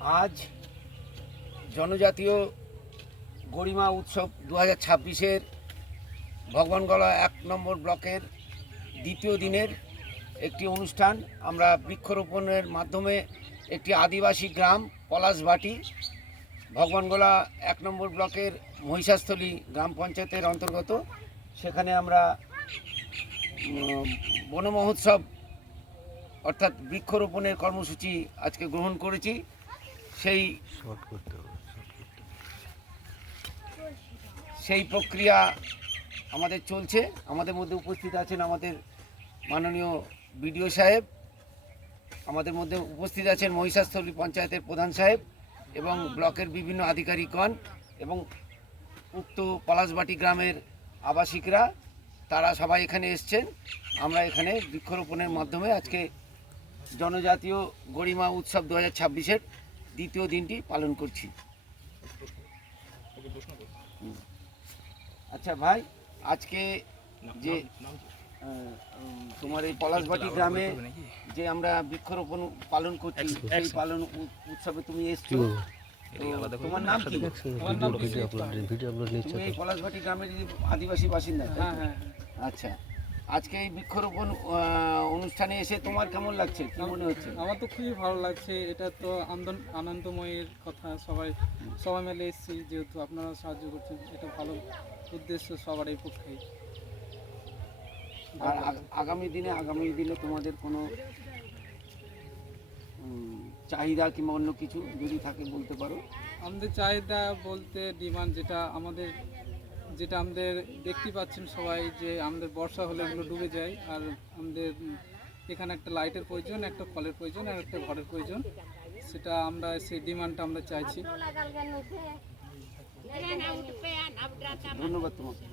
আজ জনজাতীয় গরিমা উৎসব 2026-এর ভগবানগোলা 1 নম্বর ব্লকের দ্বিতীয় দিনের একটি অনুষ্ঠান। আমরা বৃক্ষরোপণের মাধ্যমে একটি আদিবাসী গ্রাম পলাশবাটি ভগবানগোলা 1 নম্বর ব্লকের মহিষাস্থলী গ্রাম পঞ্চায়েতের অন্তর্গত, সেখানে আমরা বন মহোৎসব অর্থাৎ বৃক্ষরোপণের কর্মসূচি আজকে গ্রহণ করেছি। সেই প্রক্রিয়া আমাদের চলছে। আমাদের মধ্যে উপস্থিত আছেন আমাদের মাননীয় বিডিও সাহেব, আমাদের মধ্যে উপস্থিত আছেন মহিষাস্থলী পঞ্চায়েতের প্রধান সাহেব এবং ব্লকের বিভিন্ন আধিকারিকগণ এবং উক্ত পলাশবাটি গ্রামের আবাসিকরা, তারা সবাই এখানে এসছেন। আমরা এখানে বৃক্ষরোপণের মাধ্যমে আজকে জনজাতীয় গরিমা উৎসব 2026-এর দ্বিতীয় দিনটি পালন করছি। আচ্ছা ভাই, আজকে যে তোমার এই পলাশবাটি গ্রামে যে আমরা বৃক্ষরোপণ পালন করছি, সেই পালন উৎসবে তুমি এসছো, তোমার নাম কি? তুমি এই পলাশবাটি গ্রামের আদিবাসী বাসিন্দা? আচ্ছা, আজকে এই বৃক্ষরোপণ অনুষ্ঠানে এসে তোমার কেমন লাগছে, কি মনে হচ্ছে? আমার তো খুবই ভালো লাগছে। এটা তো আনন্দময়ের কথা। সবাই মিলে এসেছি, যেহেতু আপনারা সাহায্য করছেন, এটা ভালো উদ্দেশ্য সবারই পক্ষে। আর আগামী দিনে তোমাদের কোনো চাহিদা কিংবা অন্য কিছু যদি থাকে বলতে পারো। আমাদের চাহিদা বলতে ডিমান্ড যেটা আমাদের দেখতে পাচ্ছেন সবাই, যে আমাদের বর্ষা হলে এগুলো ডুবে যায়, আর আমাদের এখানে একটা লাইটের প্রয়োজন, একটা ফলের প্রয়োজন, আর একটা ঘরের প্রয়োজন। সেটা আমরা সেই ডিমান্ডটা আমরা চাইছি। ধন্যবাদ তোমাকে।